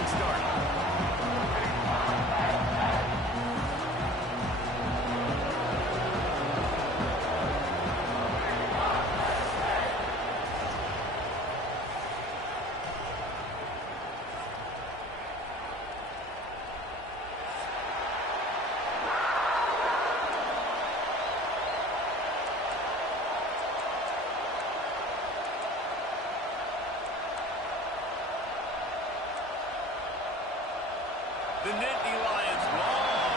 getting started. The Nittany Lions' long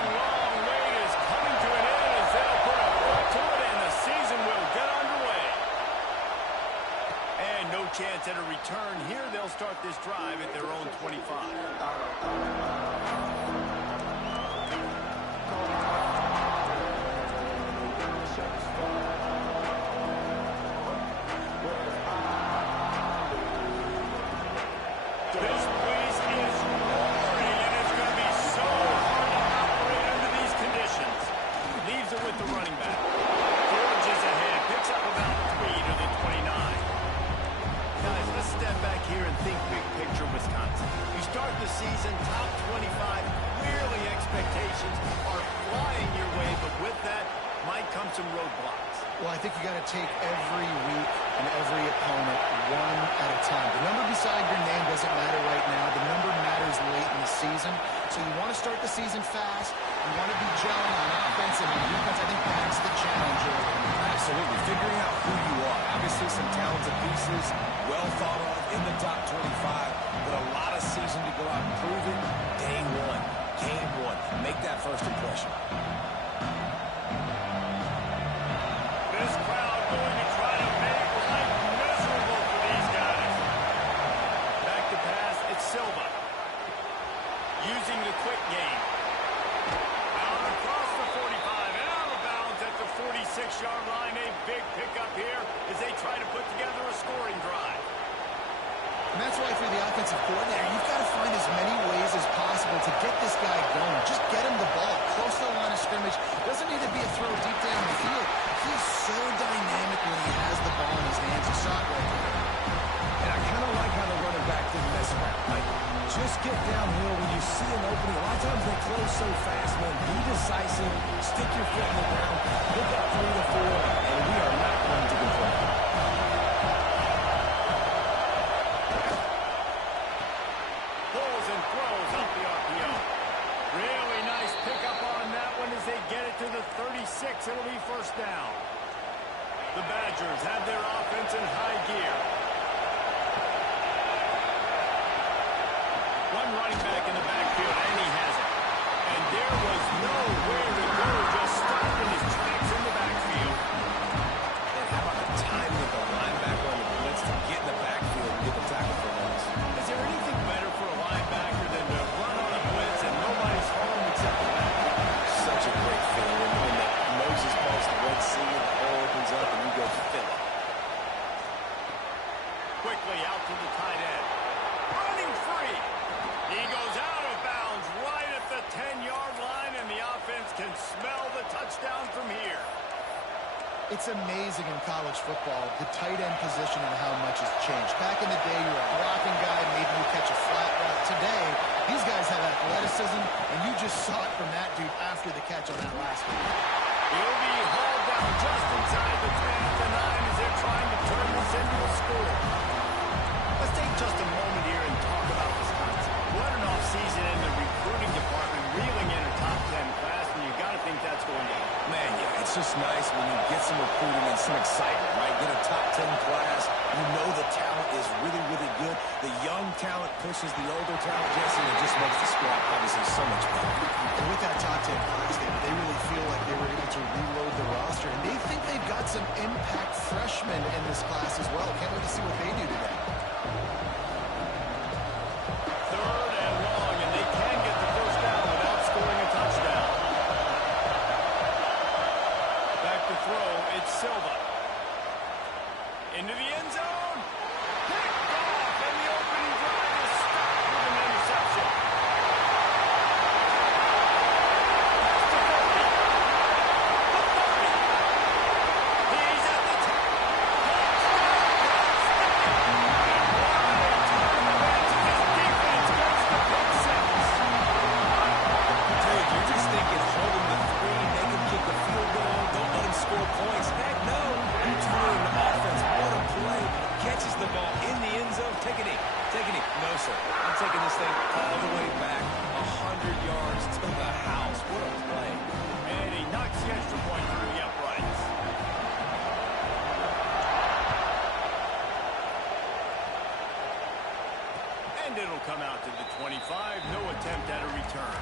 wait is coming to an end as they'll put a foot to it and the season will get underway. And no chance at a return here. They'll start this drive at their own 25. Season top 25, clearly expectations are flying your way, but with that might come some roadblocks. Well, I think you got to take every week and every opponent one at a time. The number beside your name doesn't matter right now. The number matters late in the season. So you want to start the season fast. You want to be gelling on offense and on defense. I think that's the challenge. Absolutely. Figuring out who you are. Obviously some talented pieces, well thought of in the top 25, but a lot of season to go out and prove it. Day one, game one. Make that first impression. This crowd going to try to make life miserable for these guys. Back to pass, it's Silva. Using the quick game. Out across the 45 and out of bounds at the 46-yard line. A big pickup here as they try to put together a scoring drive. And that's why for the offensive coordinator, you've got to find as many ways as possible to get this guy going. Just get him the ball close to the line of scrimmage. Doesn't need to be a throw deep down the field. He's so dynamic when he has the ball in his hands. You saw it right there. And I kind of like how the running back didn't mess around. Like, just get downhill when you see an opening. A lot of times they close so fast, man. Be decisive. Stick your foot in the ground. Pick up 3 to 4, and we are not going to complain. Pulls and throws up the RPO. Really nice pickup on that one as they get it to the 36. It'll be first down. The Badgers have their offense in high gear. One running back in the backfield, and he has it. And there was nowhere to go, just stopped in his tracks in the backfield. And how about the timing of the linebacker on the blitz to get in the backfield and get the tackle for once? Is there anything better for a linebacker than to run on a blitz and nobody's home except the back? Such a great feeling when the Moses parts the Red Sea and the hole opens up and you go fill it. Quickly out to the tight end. Running free. He goes out of bounds right at the 10-yard line, and the offense can smell the touchdown from here. It's amazing in college football, the tight end position and how much has changed. Back in the day, you were a blocking guy, maybe you catch a flat route. Today, these guys have athleticism, and you just saw it from that dude after the catch on that last one. He'll be hauled down just inside the 10 at the 9 as they're trying to turn this into a score. Let's take just a moment here and talk about Wisconsin. What an offseason in the recruiting department, reeling in a top 10 class, and you got to think that's going to happen. Man, yeah, it's just nice when you get some recruiting and some excitement, right? Get a top 10 class. You know the talent is really, really good. The young talent pushes the older talent, Jesse, and it just makes the squad obviously so much better. And with that top 10 class, they really feel like they were able to reload the roster, and they think they've got some impact freshmen in this class as well. Can't wait to see what they do today. Third and long, and they can get the first down without scoring a touchdown. Back to throw, it's Silva. Into the end zone. Picked off, and the opening drive is stopped with an interception. To 40. The 30. He's at the 10. Touchdown! sir. I'm taking this thing all the way back 100 yards to the house. What a play. And he knocks the extra point through the uprights. And it'll come out to the 25. No attempt at a return.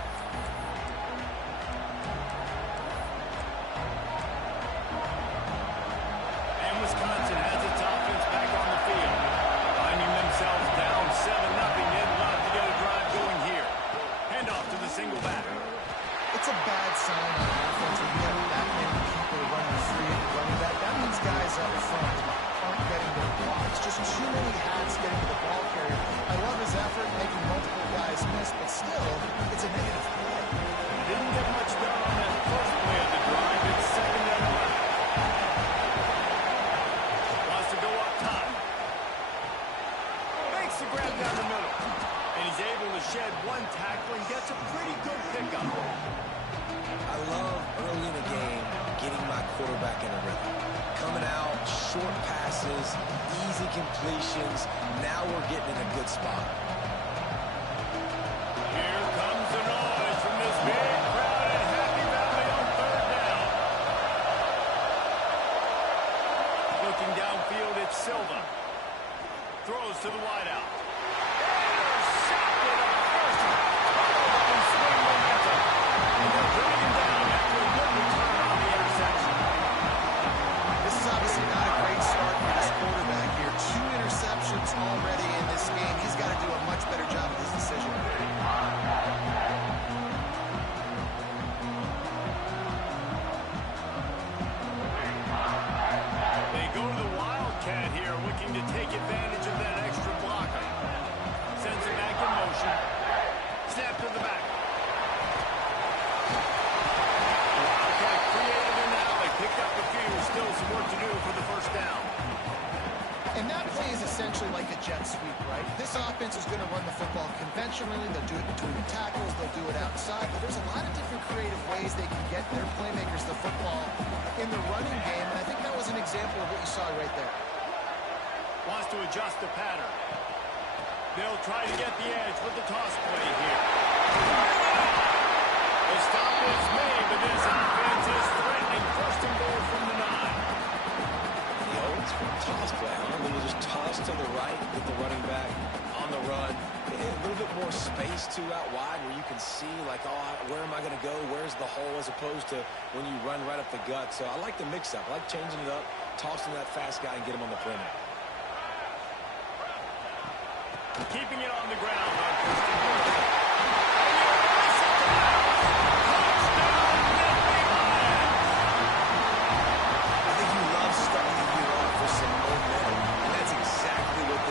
And Wisconsin has its offense back on the field. Finding themselves down 7-0. They'd love to get a drive going here. Hand off to the single back. It's a bad sign on offense when you have that many people running free at the running back. That means guys up front aren't getting their blocks. Just too many hats getting to the ball carrier. I love his effort making multiple guys miss, but still, it's a negative play. Didn't get much done on that first play of the drive. It's 2nd and 11. Wants to go up top. Makes the grab down the middle. And he's able to shed one tackle and gets a pretty good pickup. I love early in the game getting my quarterback in a rhythm. Coming out, short passes, easy completions. Now we're getting in a good spot. Here comes the noise from this big crowd at Happy Valley on 3rd down. Looking downfield, it's Silva. Throws to the wideout. Intercepted at first. And swing momentum. And they'll drag him down after a good return on the interception. This is obviously not a great start for this quarterback here. 2 interceptions already in this game. He's got to do a much better job of his decision. They go to the Wildcat here, looking to take advantage of that extra blocker. Sends it back in motion. Snap to the back. Wildcat created an alley, picked up a few. Still some work to do for the first down. And that play is essentially like a jet sweep, right? This offense is going to run the football conventionally. They'll do it between the tackles. They'll do it outside. But there's a lot of different creative ways they can get their playmakers the football in the running game. And I think that was an example of what you saw right there. Wants to adjust the pattern. They'll try to get the edge with the toss play here. The stop is made, but this offense is threatening. 1st and goal from the 9. It's from toss play, huh? When you just toss to the right with the running back on the run. A little bit more space, too, out wide where you can see, like, oh, where am I going to go? Where's the hole? As opposed to when you run right up the gut. So I like the mix-up. I like changing it up, tossing that fast guy and get him on the perimeter. Keeping it on the ground on 1st and goal.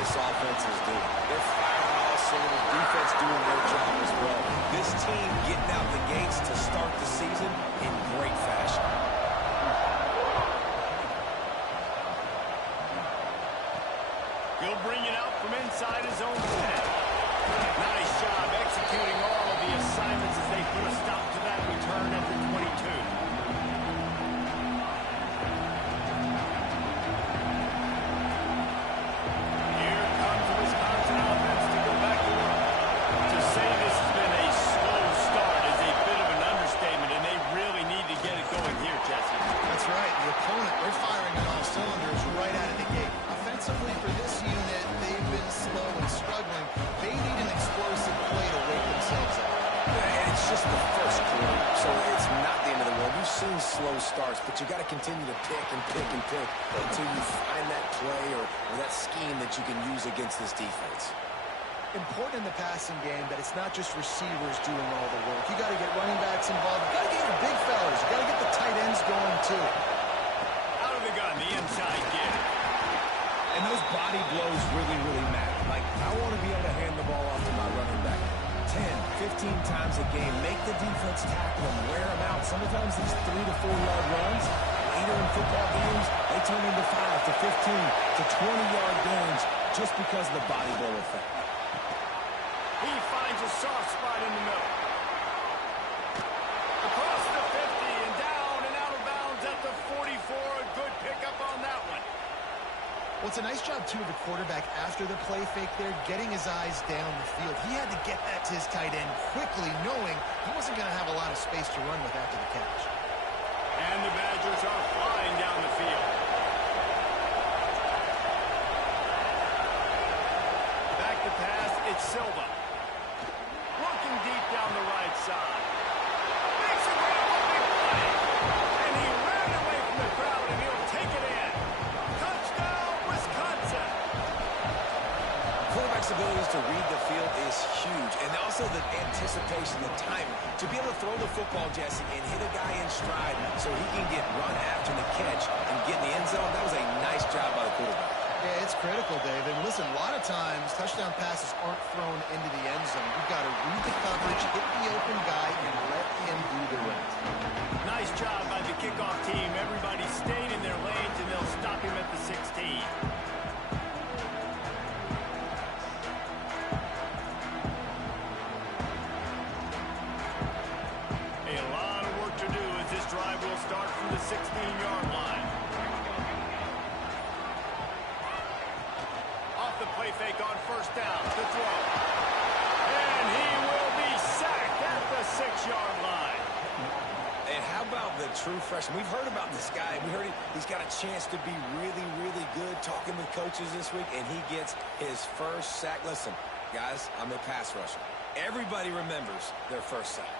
This offense is doing. They're firing all cylinders. Defense doing their job as well. This team getting out the gates to start the season in great fashion. He'll bring it out from inside his own 10. Nice job executing all of the assignments as they put a stop to that return at the 22. Slow starts, but you got to continue to pick and pick and pick until you find that play or that scheme that you can use against this defense. Important in the passing game that it's not just receivers doing all the work. You got to get running backs involved. You got to get your big fellas. You got to get the tight ends going too. Out of the gun, the inside give. And those body blows really, really matter. Like, I want to be able to hand the ball off to my running back 10, 15 times a game. Make the defense tackle them, wear them out. Sometimes these 3 to 4 yard runs, later in football games, they turn into 5 to 15 to 20-yard gains just because of the body blow effect. He finds a soft spot in the middle. Across the 50 and down and out of bounds at the 44. A good pickup on that one. Well, it's a nice job, too, of the quarterback after the play fake there, getting his eyes down the field. He had to get that to his tight end quickly, knowing he wasn't going to have a lot of space to run with after the catch. And the Badgers are flying down the field. Back to pass, it's Silva. Working deep down the right side. Makes a great big play. And he ran away from the crowd, and he'll take it in. Touchdown, Wisconsin. Quarterback's abilities to read the field is huge, and also the anticipation, the timing. To be able to throw the football, Jesse, and hit a guy in stride so he can get run after the catch and get in the end zone, that was a nice job by the quarterback. Yeah, it's critical, Dave. And listen, a lot of times touchdown passes aren't thrown into the end zone. You've got to read the coverage, hit the open guy, and let him do the rest. Nice job by the kickoff team. Everybody stayed in their lanes, and they'll stop him at the 16. A lot of work to do as this drive will start from the 16-yard line. Off the play fake on first down to throw. And he will be sacked at the 6-yard line. And how about the true freshman? We've heard about this guy. We heard he's got a chance to be really, really good, talking with coaches this week, and he gets his first sack. Listen, guys, I'm a pass rusher. Everybody remembers their first sack.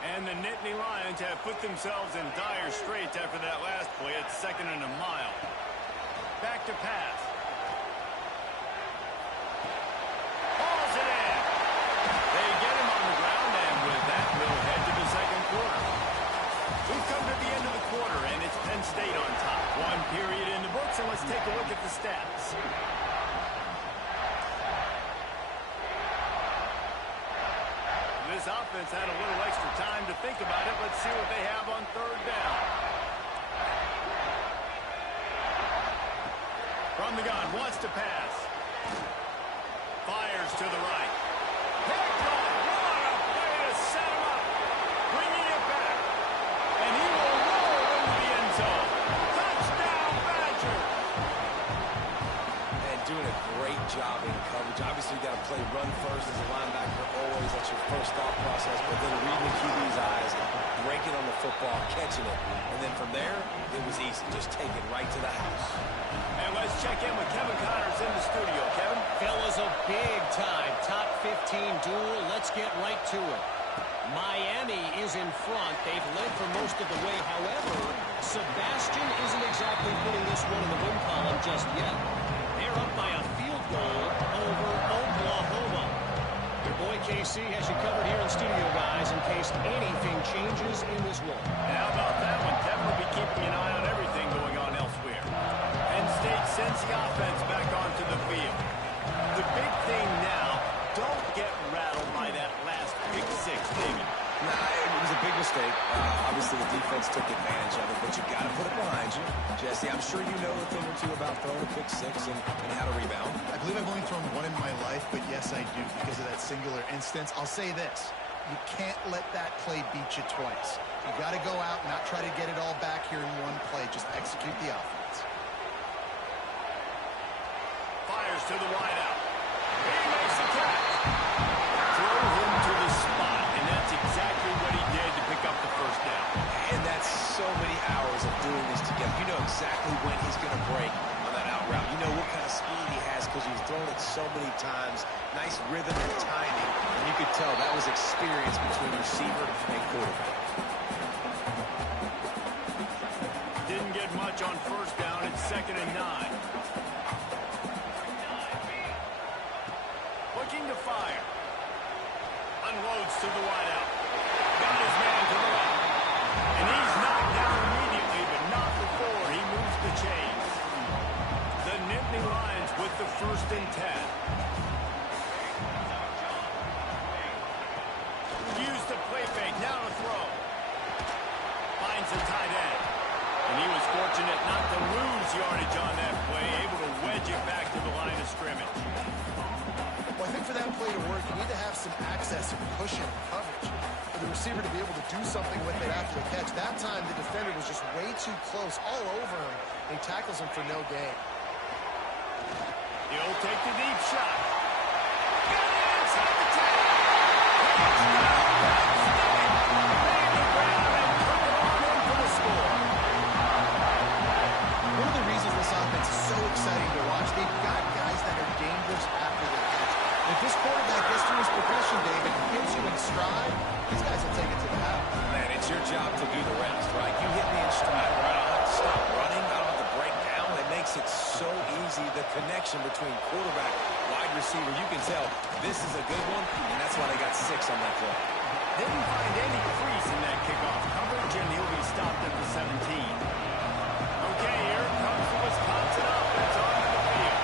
And the Nittany Lions have put themselves in dire straits after that last play at 2nd and a mile. Back to pass. Hauls it in. They get him on the ground, and with that, we'll head to the second quarter. We've come to the end of the quarter, and it's Penn State on top. One period in the books, and let's take a look at the stats. This offense had a little extra time to think about it. Let's see what they have on third down. From the gun, wants to pass. Fires to the right. Picked off. What a way to set him up. Bringing it back. And he will roll into the end zone. Touchdown, Badgers. And doing a great job in coverage. Obviously, you got to play run first as a linebacker. Always, that's your first thought process. But then reading the QB's eyes, breaking on the football, catching it. And then from there, it was easy. Just take it right to the house. And let's check in with Kevin Connors in the studio. Kevin? Fellas, a big-time top 15 duel. Let's get right to it. Miami is in front. They've led for most of the way. However, Sebastian isn't exactly putting this one in the win column just yet. They're up by a field goal over Oklahoma. Your boy KC has you covered here in studio, guys, in case anything changes in this one. And how about that one? Kevin will be keeping an eye on everything going on elsewhere. Penn State sends the offense back onto the field. The big thing now, don't get rattled by that last pick six, David. Nah, it was a big mistake. Obviously, the defense took advantage of it, but you got to put it behind you. Jesse, I'm sure you know a thing or two about throwing a pick six and how to rebound. I believe I've only thrown one in my life, but yes, I do because of that singular instance. I'll say this. You can't let that play beat you twice. You got to go out and not try to get it all back here in one play. Just execute the offense. Fires to the wideout. He makes the catch. Throw him to the spot, and that's exactly what he did to pick up the first down. And that's so many hours of doing this together. You know exactly when he's going to break on that out route. You know what kind of speed he has because he's thrown it so many times. Nice rhythm and timing. And you could tell that was experience between receiver and quarterback. Didn't get much on first down. It's 2nd and 9. Looking to fire. Unloads to the wideout. Got his man to the left. And he's knocked down immediately, but not before he moves the chains. The Nittany Lions with the 1st and 10. Use the play fake. Now to throw. Finds the tight end. And he was fortunate not to lose yardage on that play, able to wedge it back to the line of scrimmage. Well, I think for that play to work, you need to have some access and pushing coverage for the receiver to be able to do something with it after the catch. That time, the defender was just way too close all over him, and he tackles him for no gain. He'll take the deep shot. Got it inside the 10. Touchdown, made the ground and took it on in for the score. One of the reasons this offense is so exciting to watch, they've got guys that are dangerous after the catch. If this quarterback gets to his progression, David, and gives you in stride, these guys will take it to the house. Man, it's your job to do the rest, right? You hit me in stride, right? I don't have to stop running. I don't have to break down. It makes it so easy. The connection between quarterback, wide receiver, you can tell this is a good one, and that's why they got 6 on that play. Didn't find any crease in that kickoff coverage, and he'll be stopped at the 17. Okay, here comes the Wisconsin offense onto the field.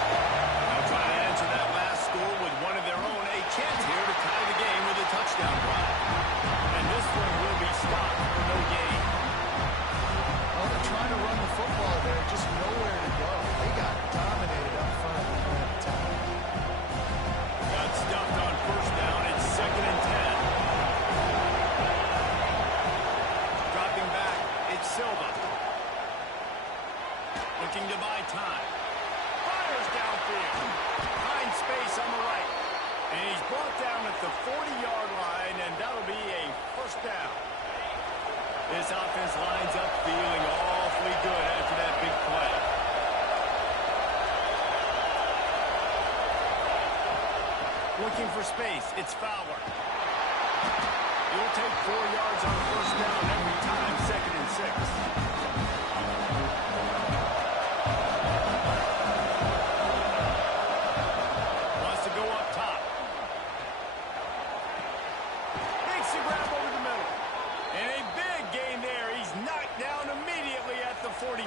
They'll try to answer that last score with one of their own. A chance here to tie the game with a touchdown drive. And this one will be stopped for no gain. Well, they're trying to run the football there, just nowhere to go. They got dominated up front at the time. Got stuffed on first down. It's 2nd and 10. Dropping back, it's Silva. Looking to buy time. Fires downfield. Finds space on the right. And he's brought down at the 40-yard line, and that'll be a first down. This offense lines up feeling awfully good after that big play. Looking for space. It's Fowler. He'll take 4 yards on first down every time, 2nd and 6. Wants to go up top. Makes the grab over the middle. And a big gain there. He's knocked down immediately at the 45.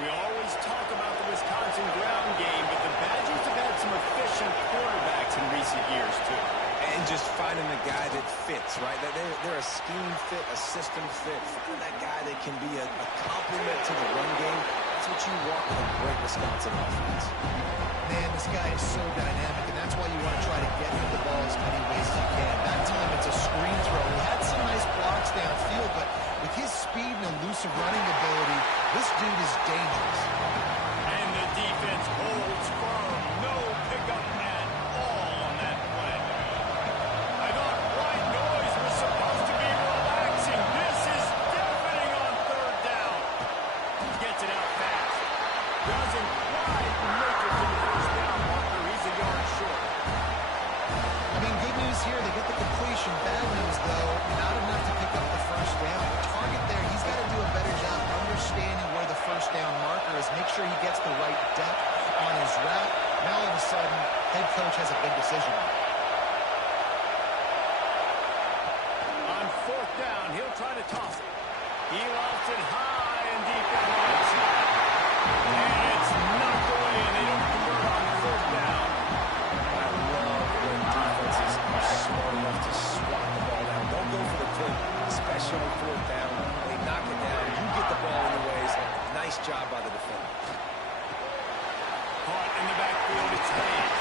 We always talk about the Wisconsin ground game, but the Badgers have had some efficient quarterbacks in recent years, too. And just finding a guy that fits, right? They're a scheme fit, a system fit. Find that guy that can be a complement to the run game. That's what you want in a great Wisconsin offense. Man, this guy is so dynamic, and that's why you want to try to get him the ball as many ways as you can. That time it's a screen throw. He had some nice blocks downfield, but with his speed and elusive running ability, this dude is dangerous. And the defense holds firm. No pickup at all on that play. I thought white noise was supposed to be relaxing. This is deafening on 3rd down. Gets it out fast. Doesn't quite make it to the first down marker. He's a yard short. I mean, good news here, they get the completion. Bad news, though, not enough to pick up the first down. The target there, he's got to do a better job understanding where the first down marker is. Make sure he gets the right depth on his route. Now, all of a sudden, head coach has a big decision. On 4th down, he'll try to toss it. He lofts it high and deep down the right side. And it's knocked away, and they don't convert on 4th down. I love when defenses are smart enough to swat the ball down. Don't go for the pick, especially on 4th down. They knock it down. You get the ball in the ways. Nice job by the defender. Caught in the backfield, it's Hayes.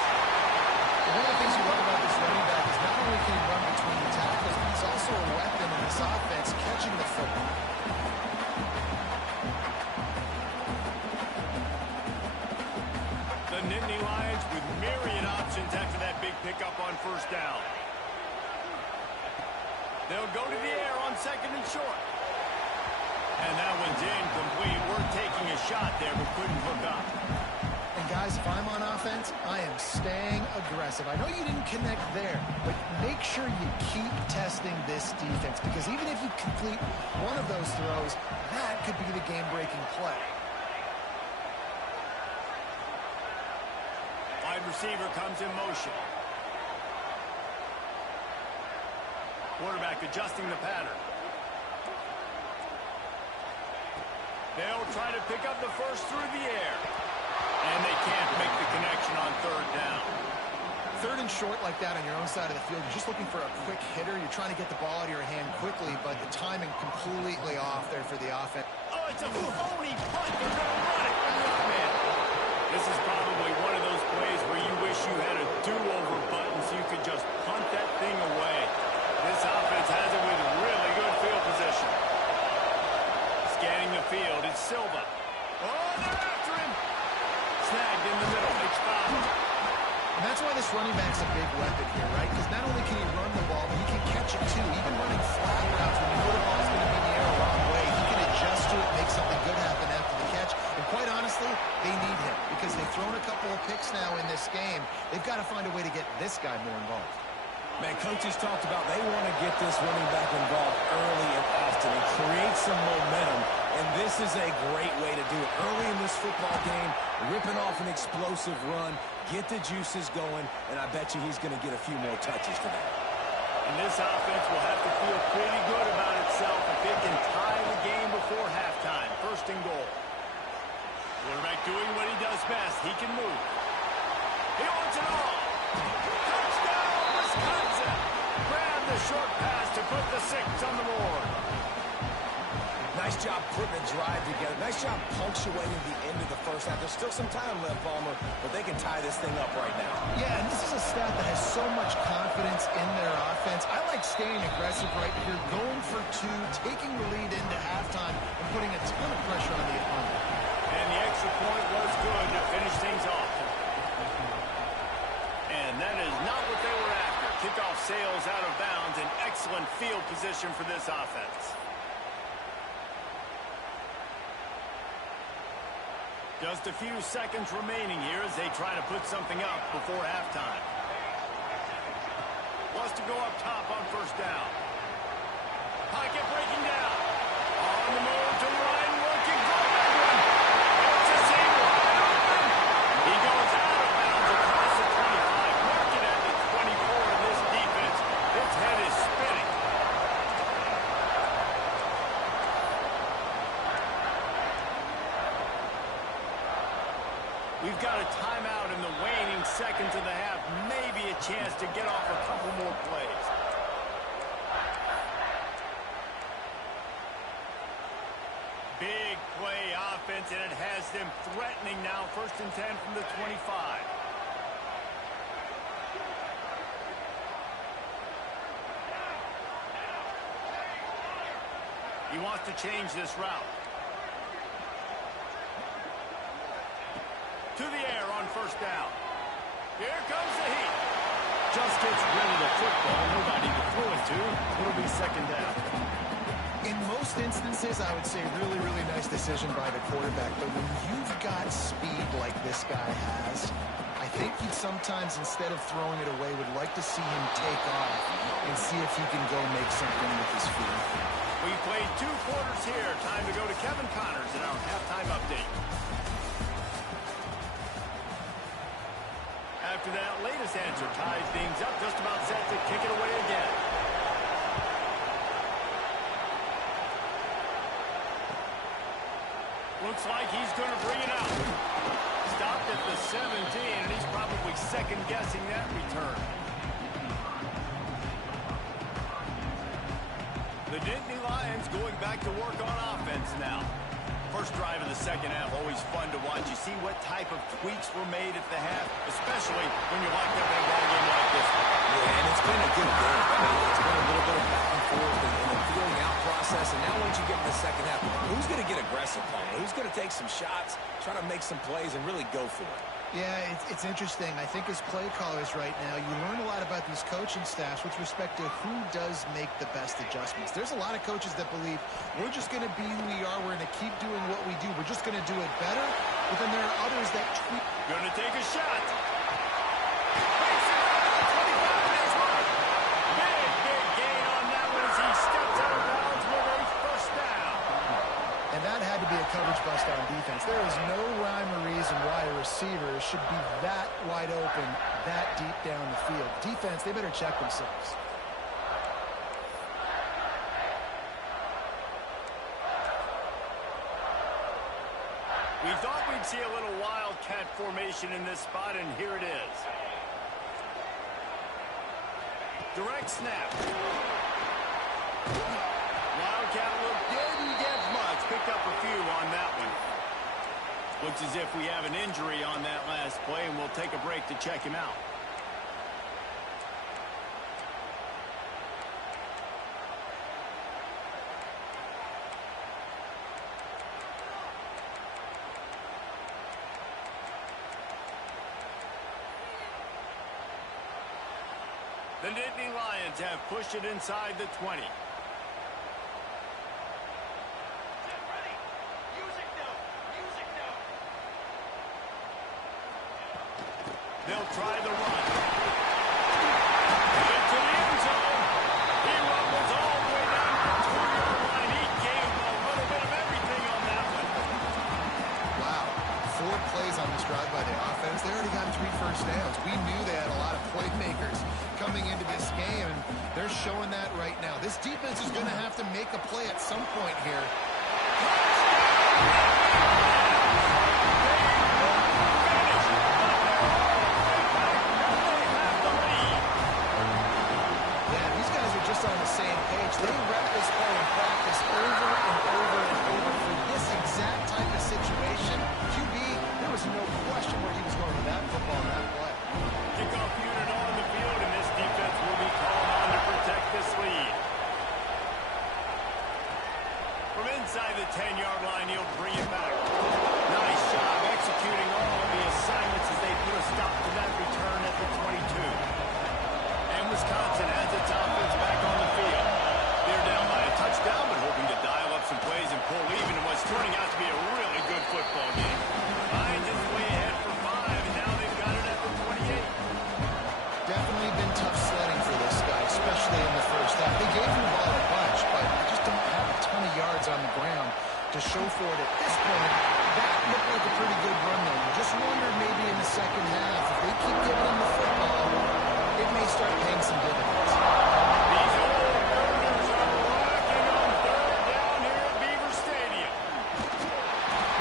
One of the things you love about this running back is not only can he run between the tackles, but he's also a weapon in this offense, catching the football. The Nittany Lions with myriad options after that big pickup on first down. They'll go to the air on 2nd and short. And that one's incomplete. We're taking a shot there, but couldn't hook up. And guys, if I'm on offense, I am staying aggressive. I know you didn't connect there, but make sure you keep testing this defense, because even if you complete one of those throws, that could be the game-breaking play. Wide receiver comes in motion. Quarterback adjusting the pattern. They'll try to pick up the first through the air. And they can't make the connection on 3rd down. 3rd and short like that on your own side of the field, you're just looking for a quick hitter. You're trying to get the ball out of your hand quickly, but the timing completely off there for the offense. Oh, it's a phony punt. They're going to run it with this man. This is probably one of those plays where you wish you had a do-over button so you could just punt that thing away. This offense has it with really good field position. Scanning the field, it's Silva. Oh, they're after him. Snagged in the middle. why this running back's a big weapon here, right? Because not only can he run the ball, but he can catch it too. Even running flat routes when you know the ball's going to be in the air a long way, he can adjust to it, make something good happen after the catch. And quite honestly, they need him because they've thrown a couple of picks now in this game. They've got to find a way to get this guy more involved. Man, coaches talked about they want to get this running back involved early and often and create some momentum, and this is a great way to do it. Early in this football game, ripping off an explosive run, get the juices going, and I bet you he's going to get a few more touches today. And this offense will have to feel pretty good about itself if it can tie the game before halftime. First and goal. Quarterback doing what he does best. He can move. He wants it all. Touchdown, Wisconsin. Grab the short pass to put the 6 on the board. Nice job putting a drive together. Nice job punctuating the end of the first half. There's still some time left, Palmer, but they can tie this thing up right now. Yeah, and this is a staff that has so much confidence in their offense. I like staying aggressive right here, going for 2, taking the lead into halftime, and putting a ton of pressure on the opponent. And the extra point was good to finish things off. And that is not what they were after. Kickoff sails out of bounds. An excellent field position for this offense. Just a few seconds remaining here as they try to put something up before halftime. Wants to go up top on first down. Pocket breaking down. On the move to the line, looking for a big one. It's a single. He goes out of bounds across the 25. Marking at the 24 of this defense. Its head is spinning. We've got a timeout in the waning seconds of the half. Maybe a chance to get off a couple more plays. Big play offense, and it has them threatening now. 1st and 10 from the 25. He wants to change this route. To the air on first down. Here comes the heat. Just gets rid of the football. Nobody to throw it to. It'll be 2nd down. In most instances, I would say really, really nice decision by the quarterback. But when you've got speed like this guy has, I think he sometimes, instead of throwing it away, would like to see him take off and see if he can go make something with his feet. We played 2 quarters here. Time to go to Kevin Connors in our halftime update. After that latest answer ties things up, just about set to kick it away again. Looks like he's going to bring it out. Stopped at the 17, and he's probably second-guessing that return. The Nittany Lions going back to work on offense now. First drive of the 2nd half, always fun to watch. You see what type of tweaks were made at the half, especially when you're locked up in a ball game like this one. Yeah, and it's been a good game. I mean, it's been a little bit of back and forth and a feeling out process. And now once you get in the 2nd half, who's going to get aggressive, Palmer? Who's going to take some shots, try to make some plays, and really go for it? Yeah, it's interesting. I think as play callers right now, you learn a lot about these coaching staffs with respect to who does make the best adjustments. There's a lot of coaches that believe we're just going to be who we are. We're going to keep doing what we do. We're just going to do it better. But then there are others that tweak. Going to take a shot. Big gain on that one as he steps out of bounds with a first down. And that had to be a coverage bust on defense. There is no rhyme or reason why a receiver should be that wide open, that deep down the field. Defense, they better check themselves. We thought we'd see a little wildcat formation in this spot, and here it is. Direct snap. Wildcat look didn't get much. Picked up a few on that one. Looks as if we have an injury on that last play, and we'll take a break to check him out. The Nittany Lions have pushed it inside the 20. They'll try the run. Into the end zone. He rumbles all the way down to the 2-yard line. He gave a little bit of everything on that one. Wow. 4 plays on this drive by the offense. They already got 3 first downs. We knew they had a lot of playmakers coming into this game, and they're showing that right now. This defense is going to have to make a play at some point here. Just on the same page. They rep this play in practice over and over and over for this exact type of situation. QB, there was no question where he was going with that football in that play. Kickoff unit on the field, and this defense will be called on to protect this lead. From inside the 10-yard line, he'll bring it back. Nice job executing all of the assignments as they put a stop to that return at the 22. And Wisconsin has its offense back on the field. They're down by a touchdown, but hoping to dial up some plays and pull even in what's turning out to be a really good football game. Lions is way ahead for 5, and now they've got it at the 28. Definitely been tough sledding for this guy, especially in the first half. They gave him the ball a bunch, but just don't have a ton of yards on the ground to show for it at this point. That looked like a pretty good run, though. You just wondered maybe in the second half, if they keep giving him the football, it may start paying some dividends. These old Gooners are rocking on 3rd down here at Beaver Stadium.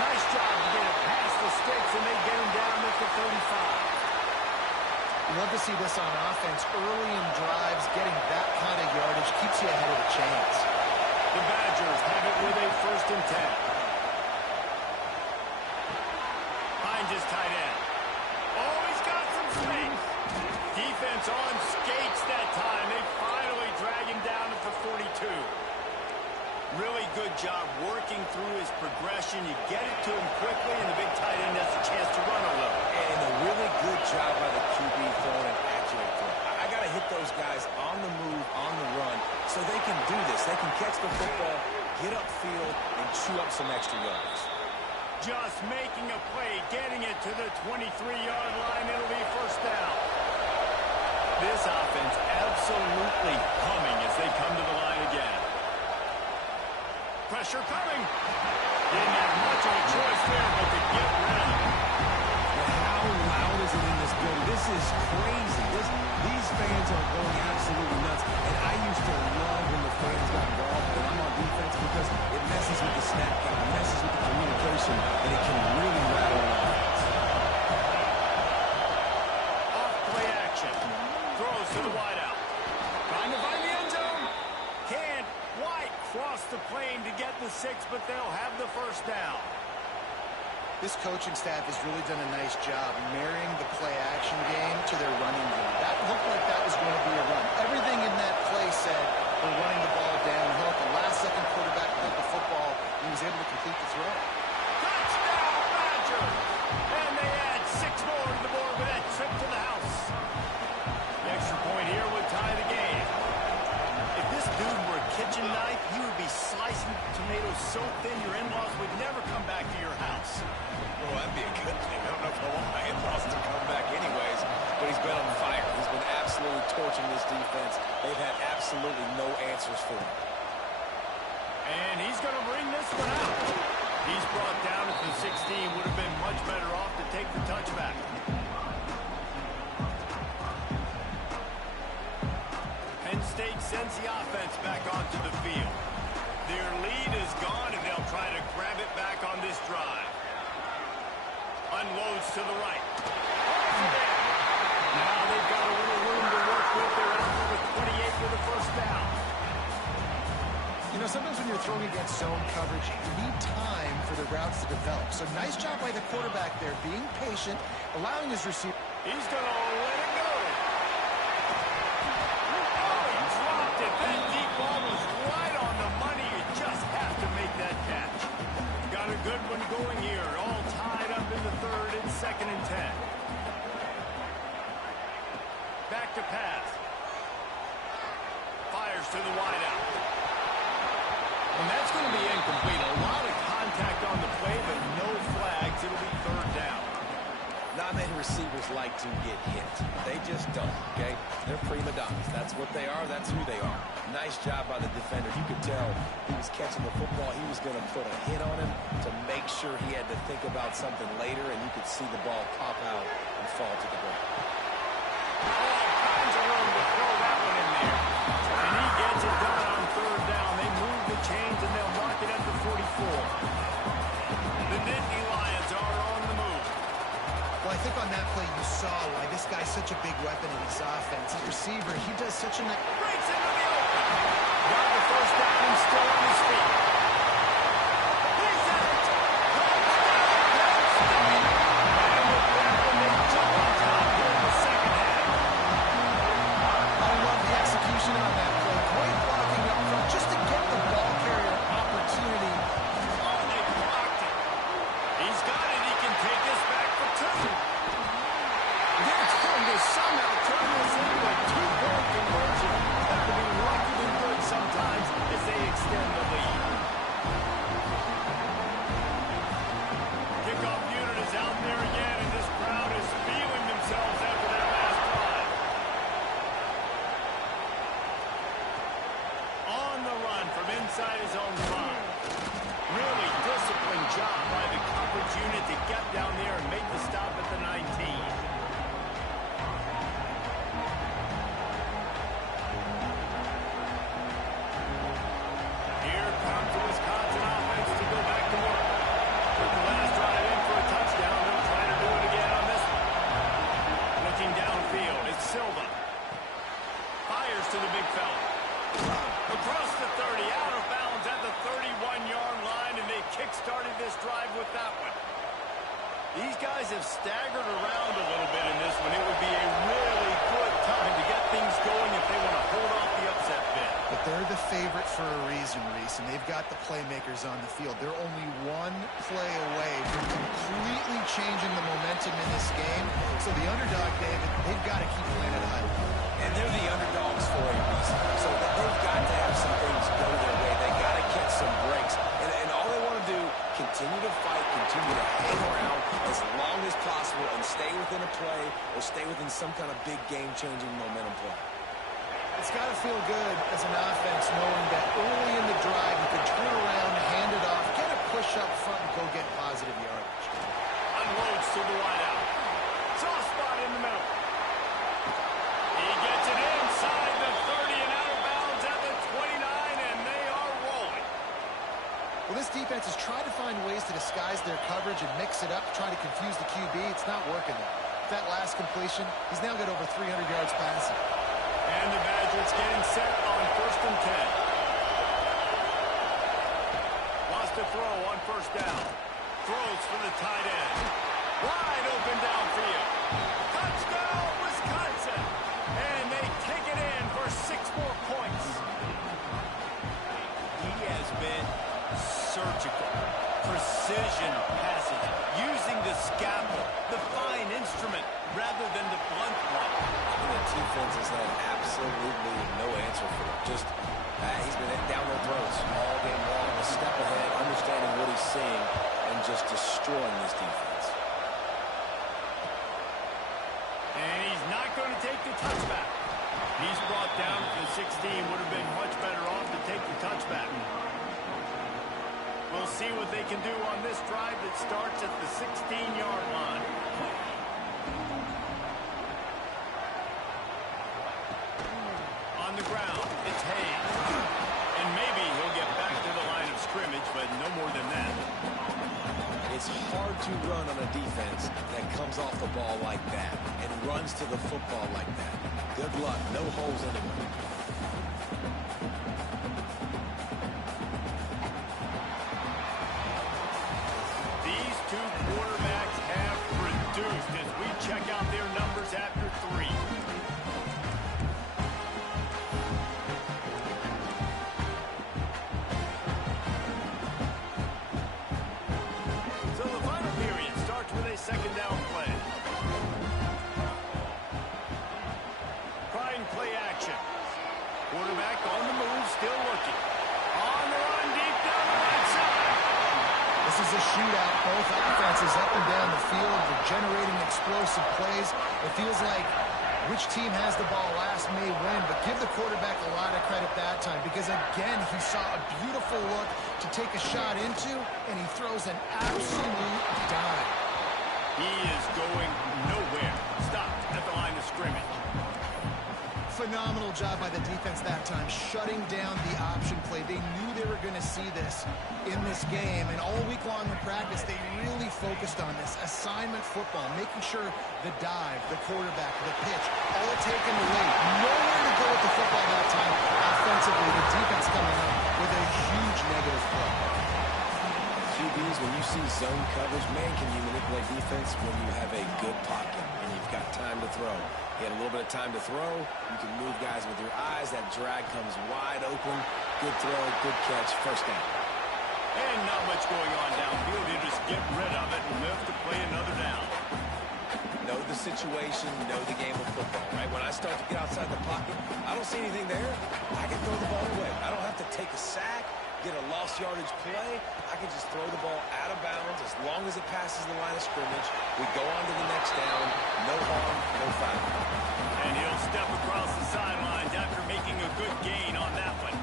Nice job to get it past the sticks, and they get him down at the 35. Love to see this on offense. Early in drives, getting that kind of yardage keeps you ahead of the chains. The Badgers have it with a 1st and 10. Hines is tight end. Oh, he's got some space. Defense on skates that time. They finally drag him down at the 42. Really good job working through his progression. You get it to him quickly, and the big tight end has a chance to run a little. And a really good job by the QB throwing an accurate throw. I got to hit those guys on the move, on the run, so they can do this. They can catch the football, get upfield, and chew up some extra yards. Just making a play, getting it to the 23-yard line. It'll be 1st down. This offense absolutely humming as they come to the line again. Pressure coming. Didn't have much of a choice there, but to get rid of it. How loud is it in this building? This is crazy. These fans are going absolutely nuts. And I used to love when the fans got involved when I'm on defense because it messes with the snap count, it messes with the communication, and it can really rattle an offense. Off play action. Throws to the wideout. Trying to find the end zone. Can't quite cross the plane to get the 6, but they'll have the 1st down. This coaching staff has really done a nice job marrying the play-action game to their running game. That looked like that was going to be a run. Everything in that play said we're running the ball downhill. The last-second quarterback pulled the football, and he was able to complete the throw. Touchdown, Badgers! And they add 6 more to the board with that trip to the house. The extra point here would tie the game. If this dude were a kitchen knife, you would be slicing tomatoes so thin your in-laws would never come back to your house. Well, that'd be a good thing. I don't know if I want my in-laws to come back anyways, but he's been on fire. He's been absolutely torching this defense. They've had absolutely no answers for him. And he's going to bring this one out. He's brought down at the 16. Would have been much better off to take the touchback. Penn State sends the offense back onto the field. Their lead is gone, and they'll try to grab it back on this drive. Unloads to the right. Now they've got a little room to work with. They're out with 28 for the 1st down. You know, sometimes when you're throwing against zone coverage, you need time for the routes to develop. So nice job by the quarterback there, being patient, allowing his receiver. He's going to let it go. Oh, he dropped it. That deep ball was right on the money. You just have to make that catch. Got a good one going here. All tied up in the 3rd and 2nd and 10. Back to pass. to the wideout. And that's going to be incomplete. A lot of contact on the play, but no flags. It'll be third down. Not many receivers like to get hit. They just don't, okay? They're prima donnas. That's what they are. That's who they are. Nice job by the defender. You could tell he was catching the football. He was going to put a hit on him to make sure he had to think about something later, and you could see the ball pop out and fall to the ground. All kinds of room to throw that one in there. And he gets it done on third down. They move the chains, and they'll mark it at the 44. The Nittany Lions are on the move. Well, I think on that play you saw why this guy's such a big weapon in his offense. His receiver, he does such a nice... Breaks into the open. Got the first down and still on his feet. He's at it. Touchdown. And with that one, they jump on top here in the second half. I love the execution on that play. Great blocking up front just to get the ball carrier opportunity. Oh, they blocked it. He's got it. He can take this back for two. They're trying to somehow turn this into a two-point conversion. That could be lucky and good sometimes as they extend the lead. Kickoff unit is out there again, and this crowd is feeling themselves after that last drive. On the run from inside his own 5. Really disciplined job by the coverage unit to get down there and make the stop at the 19. Here comes the Wisconsin offense to go back to work. Took the last drive in for a touchdown. They'll try to do it again on this one. Looking downfield, it's Silva. Fires to the big fella. Across the 30, out of bounds at the 31-yard line, and they kick-started this drive with that one. These guys have staggered around a little bit in this one. It would be a really good time to get things going if they want to hold off the upset bid. But they're the favorite for a reason, Reese, and they've got the playmakers on the field. They're only one play away from completely changing the momentum in this game. So the underdog, David, they've got to keep playing it high. And they're the underdogs for a reason. So they've got to have some things go their way. They've got to catch some breaks. And all they want to do, continue to fight, continue to hang around as long as possible and stay within a play or stay within some kind of big game-changing momentum play. It's got to feel good as an offense knowing that early in the drive you can turn around, hand it off, get a push up front, and go get positive yardage. Unloads to the wideout. Soft spot in the middle. He gets it inside the 30 and out of bounds at the 29, and they are rolling. Well, this defense is trying to find ways to disguise their coverage and mix it up, trying to confuse the QB. It's not working there. That last completion, he's now got over 300 yards passing. And the Badgers getting set on 1st and 10. Lost a throw on 1st down. Throws for the tight end. Wide open downfield. Touchdown, Wisconsin. And they take it in for 6 more points. He has been surgical. Precision passes. Using the scalpel, the fine instrument, rather than the blunt one. The defense has had absolutely no answer for it. Just, he's been down their throats all game long, a step ahead, understanding what he's seeing, and just destroying this defense. And he's not going to take the touchback. He's brought down to the 16. Would have been much better off to take the touchback. We'll see what they can do on this drive that starts at the 16-yard line. On the ground, it's Hayes. And maybe he'll get back to the line of scrimmage, but no more than that. It's hard to run on a defense that comes off the ball like that and runs to the football like that. Good luck. No holes anywhere. These two quarterbacks have produced as we check out their numbers after 3. So the final period starts with a 2nd down play. Trying play action. Quarterback on the move, still looking. On the run, deep down the right side. This is a shootout. Both offenses up and down the field. They're generating explosive plays. It feels like which team has the ball last may win, but give the quarterback a lot of credit that time because, again, he saw a beautiful look to take a shot into, and he throws an absolute dime. He is going nowhere. Stopped at the line of scrimmage. Phenomenal job by the defense that time, shutting down the option play. They knew they were going to see this in this game, and all week long in practice, they really focused on this. Assignment football, making sure the dive, the quarterback, the pitch, all taken away. Nowhere to go with the football that time. Offensively, the defense coming up with a huge negative play. QBs, when you see zone coverage, man, can you manipulate defense when you have a good pocket and you've got time to throw. You had a little bit of time to throw. You can move guys with your eyes. That drag comes wide open. Good throw, good catch, first down. And not much going on downfield. You just get rid of it and live to play another down. Know the situation, know the game of football, right? When I start to get outside the pocket, I don't see anything there. I can throw the ball away. I don't have to take a sack, get a lost yardage play. I can just throw the ball out of bounds as long as it passes the line of scrimmage. We go on to the next down. No harm, no foul. And he'll step across the sidelines after making a good gain on that one.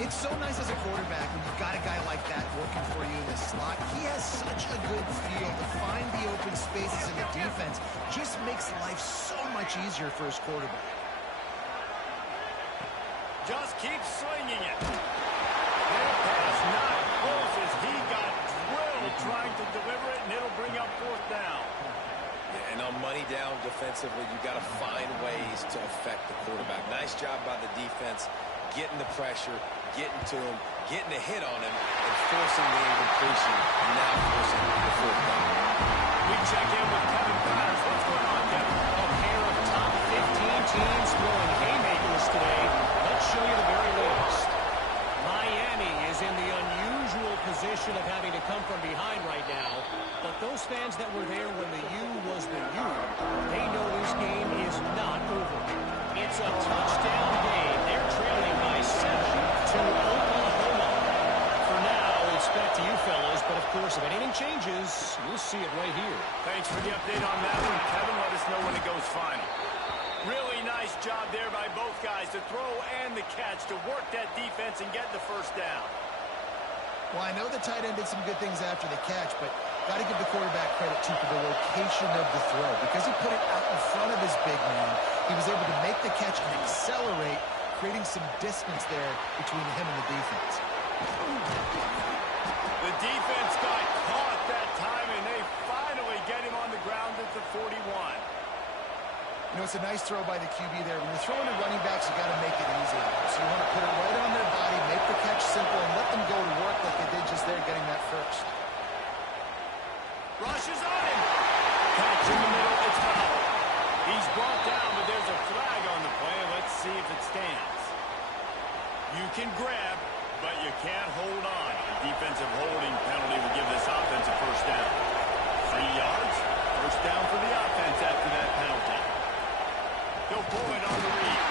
It's so nice as a quarterback when you've got a guy like that working for you in the slot. He has such a good feel to find the open spaces in the defense. Just makes life so much easier for his quarterback. Just keep slinging it. That pass not close as he got drilled trying to deliver it, and it'll bring up fourth down. Yeah, and on money down defensively, you got to find ways to affect the quarterback. Nice job by the defense, getting the pressure, getting to him, getting a hit on him, and forcing the incompletion, and now forcing the fourth down. We check in with Kevin Byers. What's going on, Kevin? A pair of top 15 teams throwing haymakers today. Let's show you the very latest. Miami is in the unusual position of having to come from behind right now. But those fans that were there when the U was the U, they know this game is not over. It's a touchdown game. They're trailing by 7 to Oklahoma. For now, it's back to you fellas. But, of course, if anything changes, you'll see it right here. Thanks for the update on that one, Kevin. Let us know when it goes final. Really nice job there by both guys to throw and the catch to work that defense and get the first down. Well, I know the tight end did some good things after the catch, but got to give the quarterback credit, too, for the location of the throw. Because he put it out in front of his big man, he was able to make the catch and accelerate, creating some distance there between him and the defense. The defense got caught that time, and they finally get him on the ground at the 41. You know, it's a nice throw by the QB there. When you're throwing to running backs, you got to make it easy. So you want to put it right on their body, make the catch simple, and let them go to work like they did just there getting that first. Rushes on him. Catch in the middle. It's foul. He's brought down, but there's a flag on the play. Let's see if it stands. You can grab, but you can't hold on. A defensive holding penalty will give this offense a first down. 3 yards. First down for the offense after that penalty. He'll pull it on the read.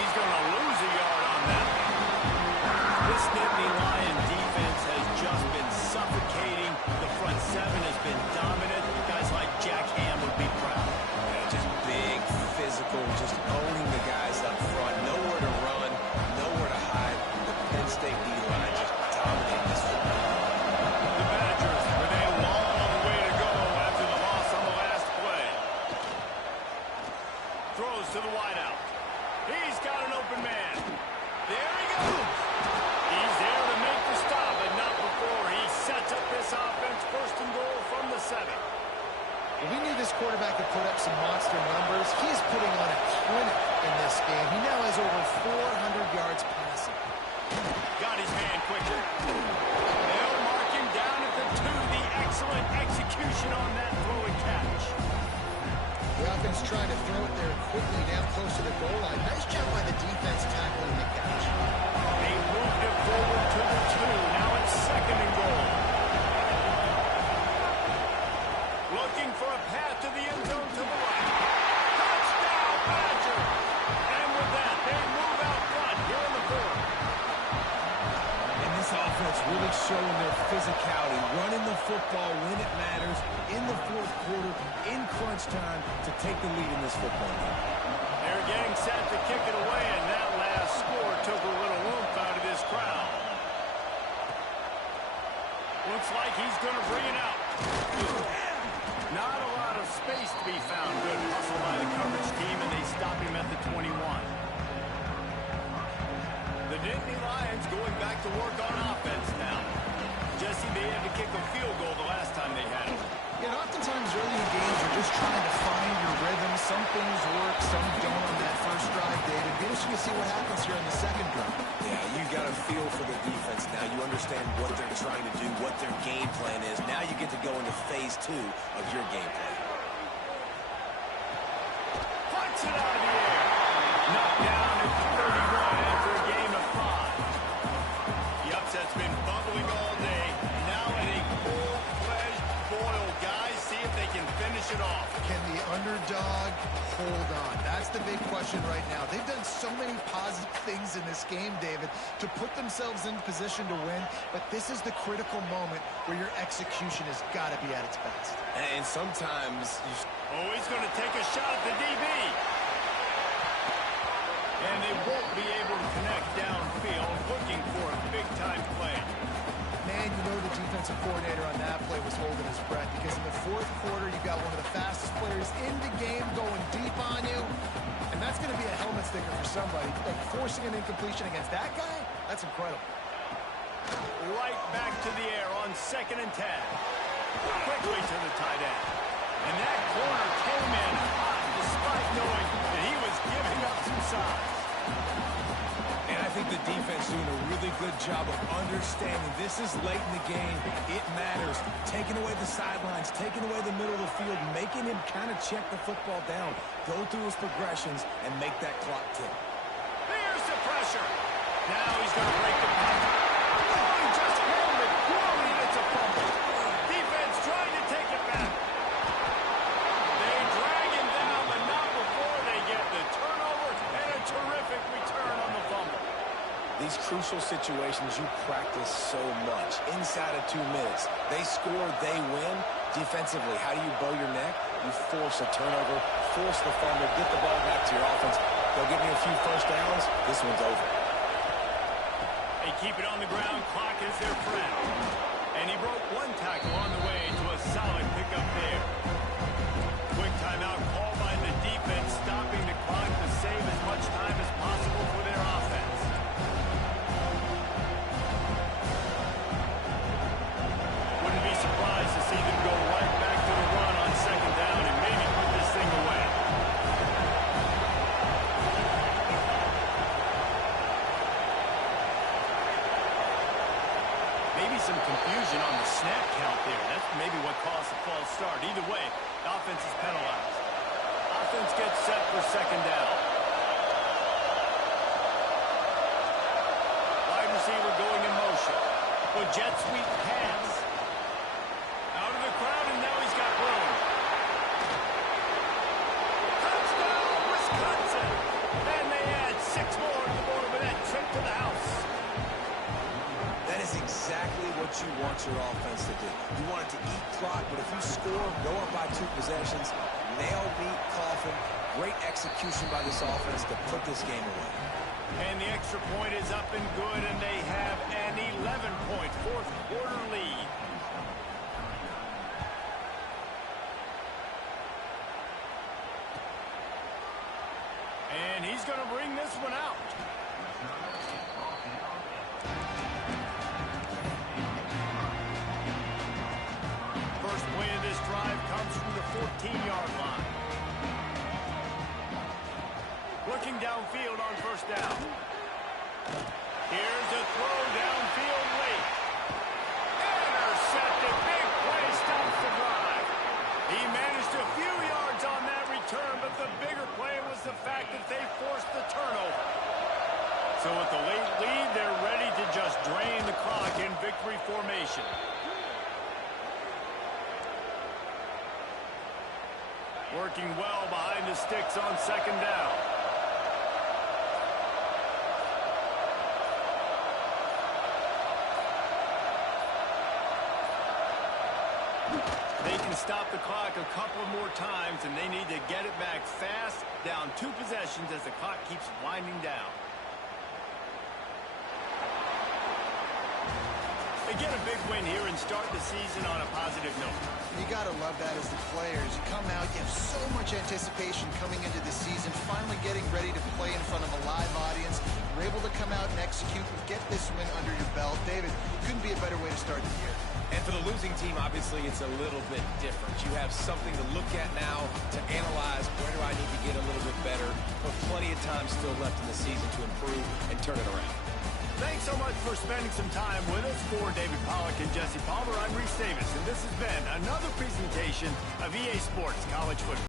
He's going to lose a yard on that one. This Nittany Lion defense has just been suffocating. The front seven has been dominant. Guys like Jack Ham would be proud. Yeah, just big, physical, just owning the guys up front. Nowhere to run, nowhere to hide. The Penn State D-line just dominating this football. The Badgers with a long way to go after the loss on the last play. Throws to the wideout. He's got an open man. There he goes. He's there to make the stop, but not before he sets up this offense. First and goal from the 7. Well, we knew this quarterback could put up some monster numbers. He is putting on a clinic in this game. He now has over 400 yards passing. Got his man quicker. They'll mark him down at the 2. The excellent execution on that throw and catch. The offense trying to throw it there quickly down close to the goal line. Nice job by the defense tackling the catch. They moved it forward to the 2. Now it's second and goal. Looking for a path to the end zone to the right. Touchdown, Badger! And with that, they move defense showing their physicality, running the football when it matters, in the fourth quarter, in crunch time, to take the lead in this football game. They're getting set to kick it away, and that last score took a little oomph out of this crowd. Looks like he's going to bring it out. Not a lot of space to be found. Good hustle by the coverage team, and they stop him at the 21. The Nittany Lions going back to work on offense now. Jesse, they had to kick a field goal the last time they had it. Yeah, and oftentimes early in games, you're just trying to find your rhythm. Some things work, some don't on that first drive, David. Be interesting to see what happens here in the second drive. Yeah, you got a feel for the defense now. You understand what they're trying to do, what their game plan is. Now you get to go into phase 2 of your game plan. Punch it out of the air. Knocked down at the 31 after a game of 5. The upset's been bubbling all day. Now at a full-fledged boil. Guys, see if they can finish it off. Can the underdog hold on? That's the big question right now. They've done so many positive things in this game, David, to put themselves in position to win, but this is the critical moment where your execution has got to be at its best. And sometimes Oh, he's going to take a shot at the DB. And they won't be able to connect downfield, looking for a big-time play. Man, you know the defensive coordinator on that play was holding his breath, because in the fourth quarter, you got one of the fastest players in the game going deep on you, and that's going to be a helmet sticker for somebody. Like, forcing an incompletion against that guy, that's incredible. Right back to the air on 2nd and 10. Quickly to the tight end. And that corner came in hot despite knowing that he was giving up some size. And I think the defense doing a really good job of understanding this is late in the game. It matters. Taking away the sidelines, taking away the middle of the field, making him kind of check the football down, go through his progressions, and make that clock tick. Here's the pressure. Now he's going to break the pocket. Oh, he just held it poorly, and it's a fumble. Defense trying to take it back. They drag him down, but not before they get the turnover and a terrific return on the fumble. These crucial situations you practice so much. Inside of 2 minutes, they score, they win. Defensively, how do you bow your neck? You force a turnover, force the fumble, get the ball back to your offense. They'll give me a few first downs. This one's over. They keep it on the ground. Clock is their friend. And he broke one tackle on the way to a solid pickup there. Quick timeout called by the defense, stopping the clock to save as much time as possible for their offense. Wouldn't be surprised to see them go right back to the run on 2nd down and maybe put this thing away. Maybe some confusion on the snap count there. That's maybe what caused the false start. Either way, the offense is penalized. Offense gets set for 2nd down. Wide receiver going in motion. A jet sweep pass. Out of the crowd, and now he's got room. Touchdown, Wisconsin! And they add 6 more to the board with that trip to the house. That is exactly what you want your offense to do. You want it to eat clock, but if you score, go up by 2 possessions, nail, beat, coffin, great execution by this offense to put this game away. And the extra point is up and good, and they have an 11-point fourth quarter lead. And he's going to bring this one out. First play of this drive comes from the 14-yard line. Looking downfield on 1st down. Here's a throw downfield late. Intercepted. Big play stops the drive. He managed a few yards on that return, but the bigger play was the fact that they forced the turnover. So with the late lead, they're ready to just drain the clock in victory formation. Working well behind the sticks on 2nd down. looking to stop the clock a couple more times, and they need to get it back fast, down 2 possessions as the clock keeps winding down. They get a big win here and start the season on a positive note. You got to love that as the players. You come out, you have so much anticipation coming into the season, finally getting ready to play in front of a live audience. You're able to come out and execute and get this win under your belt. David, couldn't be a better way to start the year. And for the losing team, obviously, it's a little bit different. You have something to look at now, to analyze where do I need to get a little bit better, but plenty of time still left in the season to improve and turn it around. Thanks so much for spending some time with us. For David Pollack and Jesse Palmer, I'm Reese Davis, and this has been another presentation of EA Sports College Football.